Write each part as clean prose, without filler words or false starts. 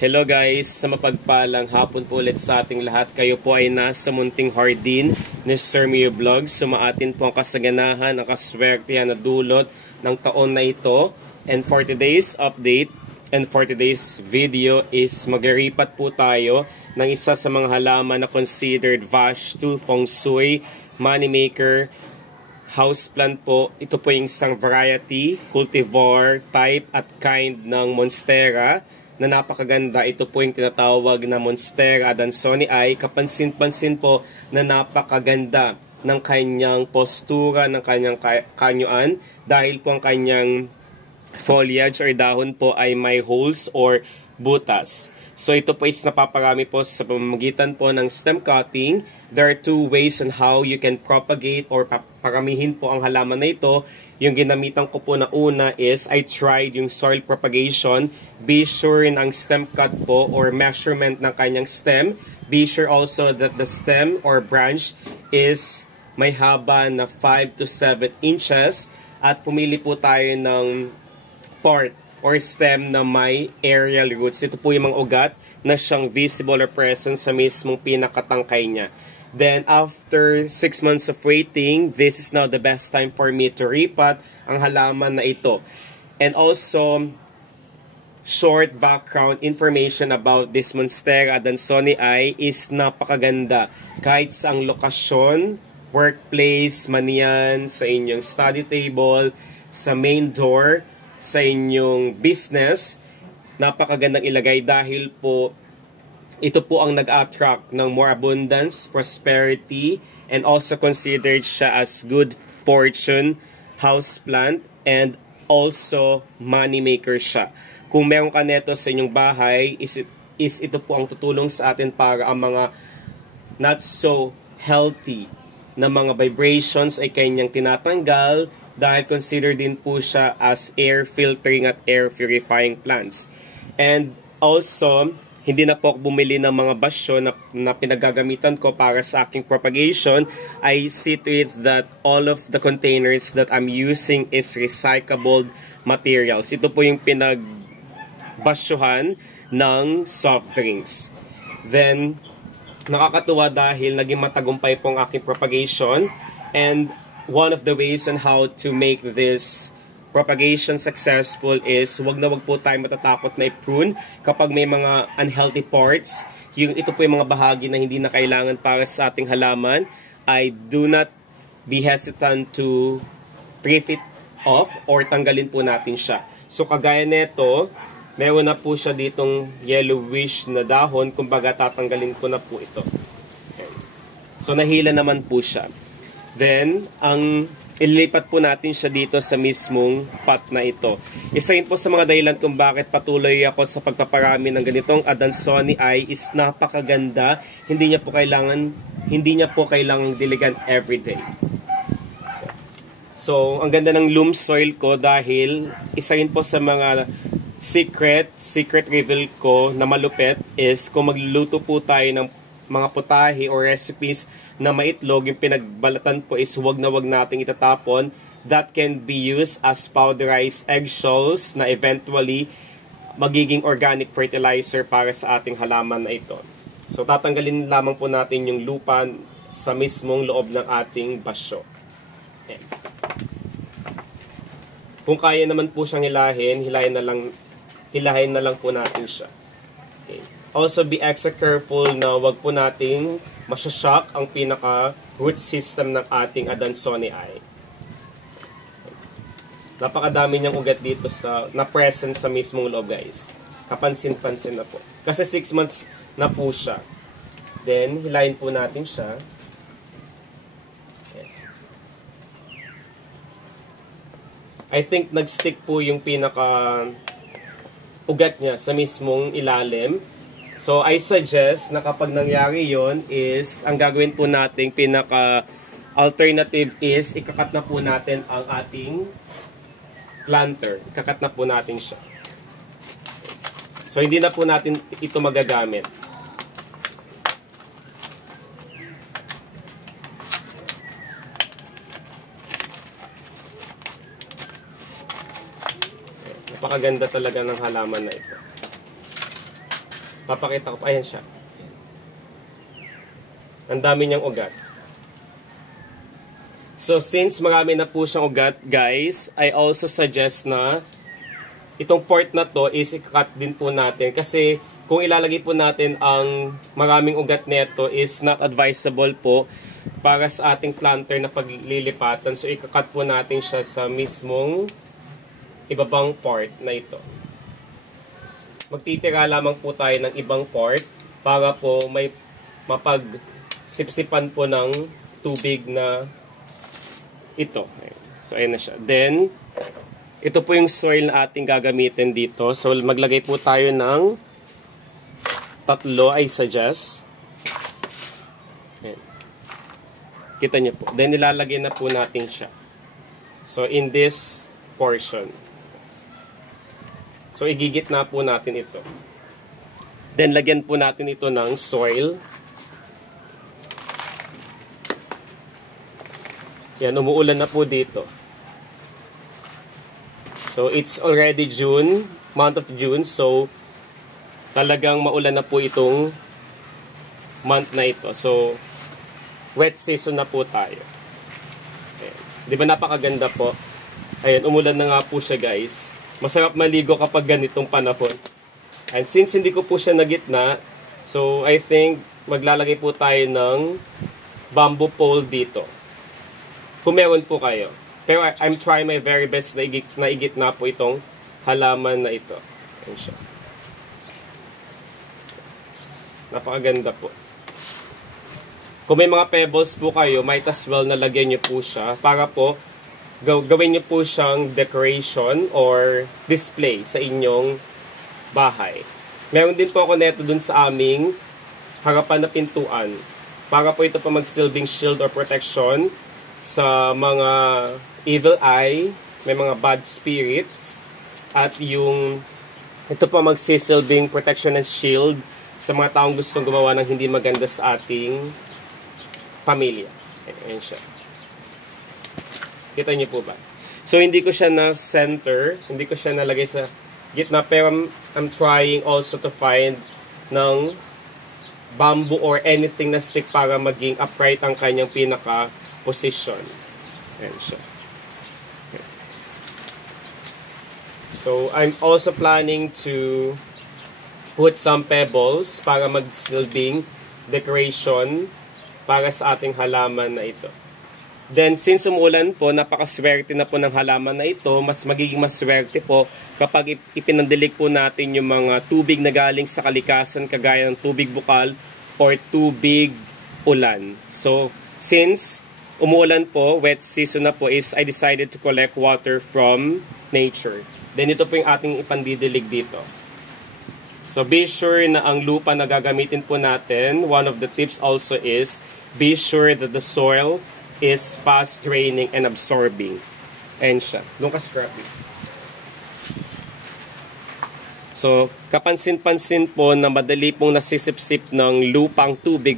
Hello guys, sa mapagpalang hapon po ulit sa ating lahat. Kayo po ay nasa munting hardin ni Sir Mio Vlogs. Sumaatin po ang kasaganahan, ang kaswertihan na dulot ng taon na ito. And for today's update and for today's video is magaripat po tayo ng isa sa mga halaman na considered Vastu, Feng Shui, Moneymaker, houseplant po. Ito po yung isang variety, cultivar, type at kind ng Monstera na napakaganda. Ito po yung tinatawag na Monstera adansonii. Kapansin-pansin po na napakaganda ng kanyang postura, ng kanyang kanyuan dahil po ang kanyang foliage or dahon po ay may holes or butas. So ito po is napaparami po sa pamamagitan po ng stem cutting. There are two ways on how you can propagate or paramihin po ang halaman na ito. Yung ginamitan ko po na una is I tried yung soil propagation. Be sure ng stem cut po or measurement ng kanyang stem. Be sure also that the stem or branch is may haba na 5 to 7 inches. At pumili po tayo ng part or stem na may aerial roots. Ito po yung mga ugat na siyang visible or present sa mismong pinakatangkay niya. Then, after 6 months of waiting, this is now the best time for me to repot ang halaman na ito. And also, short background information about this Monstera adansonii is napakaganda. Kahit sa ang lokasyon, workplace, maniyan, sa inyong study table, sa main door, sa inyong business, napakagandang ilagay dahil po ito po ang nag-attract ng more abundance, prosperity, and also considered siya as good fortune, houseplant, and also money maker siya. Kung meron ka neto sa inyong bahay, is ito po ang tutulong sa atin para ang mga not so healthy na mga vibrations ay kanyang tinatanggal dahil consider din po siya as air filtering at air purifying plants. And also, hindi na po ako bumili ng mga basyo na pinagagamitan ko para sa aking propagation. I see to it that all of the containers that I'm using is recyclable materials. Ito po yung pinagbasyohan ng soft drinks. Then, nakakatuwa dahil naging matagumpay po ang aking propagation. And one of the ways on how to make this propagation successful is wag na wag po tayo matatakot na i-prune kapag may mga unhealthy parts. Ito po yung mga bahagi na hindi na kailangan para sa ating halaman. I do not be hesitant to trim it off or tanggalin po natin siya. So kagaya nito, meron na po siya ditong yellowish na dahon, kumbaga tatanggalin ko na po ito. Okay. So nahila naman po siya. Then, ililipat po natin siya dito sa mismong pot na ito. Isa rin po sa mga dahilan kung bakit patuloy ako sa pagpaparami ng ganitong adansonii is napakaganda. Hindi niya po kailangang diligan everyday. So, ang ganda ng loam soil ko dahil isa rin po sa mga secret reveal ko na malupit is kung magluluto po tayo ng mga putahe or recipes na maitlog, yung pinagbalatan po is wag na wag nating itatapon. That can be used as powderized eggshells na eventually magiging organic fertilizer para sa ating halaman na ito. So tatanggalin lamang po natin yung lupa sa mismong loob ng ating basyo. Ayan. Kung kaya naman po siyang hilahin na lang po natin siya. Okay. Also, be extra careful na wag po nating masyashock ang pinaka-root system ng ating adansonii. Napakadami niyang ugat dito na present sa mismong loob, guys. Kapansin-pansin na po. Kasi 6 months na po siya. Then, hilahin po natin siya. Okay. I think nag-stick po yung pinaka-ugat niya sa mismong ilalim. So, I suggest na kapag nangyari yon is, ang gagawin po natin, pinaka-alternative is, ikakat na po natin ang ating planter. Ikakat na po natin siya. So, hindi na po natin ito magagamit. Napakaganda talaga ng halaman na ito. Papakita ko pa. Ayan siya. Ang dami niyang ugat. So, since marami na po siyang ugat, guys, I also suggest na itong part na to is i-cut din po natin. Kasi kung ilalagay po natin ang maraming ugat nito is not advisable po para sa ating planter na paglilipatan. So, i-cut po natin siya sa mismong ibabang part na ito. Magtitira lamang po tayo ng ibang part para po may mapagsipsipan po ng tubig na ito. So, ayan na siya. Then, ito po yung soil na ating gagamitin dito. So, maglagay po tayo ng 3, I suggest. Ayan. Kita niyo po. Then, nilalagay na po natin siya. So, in this portion. So, igigit na po natin ito. Then, lagyan po natin ito ng soil. Yan, umuulan na po dito. So, it's already June, month of June. So, talagang maulan na po itong month na ito. So, wet season na po tayo. Ayan. Di ba napakaganda po? Ayan, umulan na nga po siya, guys. Masarap maligo kapag ganitong panahon. And since hindi ko po siya nagitna, so, I think maglalagay po tayo ng bamboo pole dito. Kung meron po kayo. Pero I'm trying my very best na igitna po itong halaman na ito. Ayan siya. Napakaganda po. Kung may mga pebbles po kayo, might as well na lagyan nyo po siya para po gawin nyo po siyang decoration or display sa inyong bahay. Meron din po ako neto dun sa aming harapan na pintuan. Para po ito po magsilbing shield or protection sa mga evil eye, may mga bad spirits, at yung ito po magsisilbing protection and shield sa mga taong gustong gumawa ng hindi maganda sa ating pamilya. Ayan siya. Kita niyo po ba? So, hindi ko siya na-center, hindi ko siya nalagay sa gitna, pero I'm trying also to find ng bamboo or anything na stick para maging upright ang kanyang pinaka-position. Ayan siya. Okay. So, I'm also planning to put some pebbles para magsilbing decoration para sa ating halaman na ito. Then, since umulan po, napakaswerte na po ng halaman na ito, mas magiging maswerte po kapag ipinandilig po natin yung mga tubig na galing sa kalikasan, kagaya ng tubig bukal or tubig ulan. So, since umuulan po, wet season na po, is I decided to collect water from nature. Then, ito po yung ating ipandidilig dito. So, be sure na ang lupa na gagamitin po natin, one of the tips also is, be sure that the soil is fast draining and absorbing. Ayan siya. Doon ka scrappy. So, kapansin-pansin po na madali pong nasisip-sip ng lupang tubig.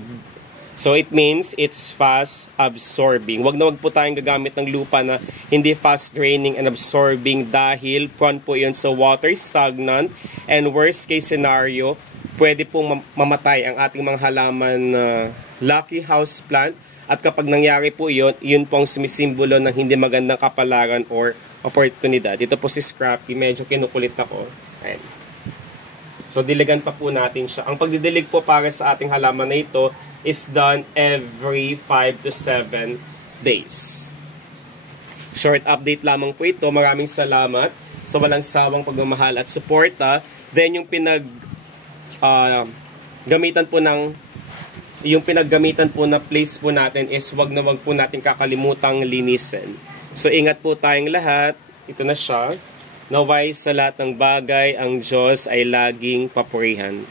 So, it means it's fast absorbing. Wag na wag po tayong gagamit ng lupa na hindi fast draining and absorbing dahil prone po yun sa water stagnant, and worst case scenario, pwede pong mamatay ang ating mga halaman na lucky house plant. At kapag nangyari po yun, yun pong sumisimbolo ng hindi magandang kapalaran or oportunidad. Ito po si Scrappy, medyo kinukulit ako. Ayan. So, diligan pa po natin siya. Ang pagdidilig po para sa ating halaman na ito is done every 5 to 7 days. Short update lamang po ito. Maraming salamat sa walang sawang pagmamahal at suporta. Then, yung pinaggamitan po na place po natin is wag na wag po natin kakalimutang linisin. So, ingat po tayong lahat. Ito na siya. Naway sa lahat ng bagay, ang Diyos ay laging papurihan.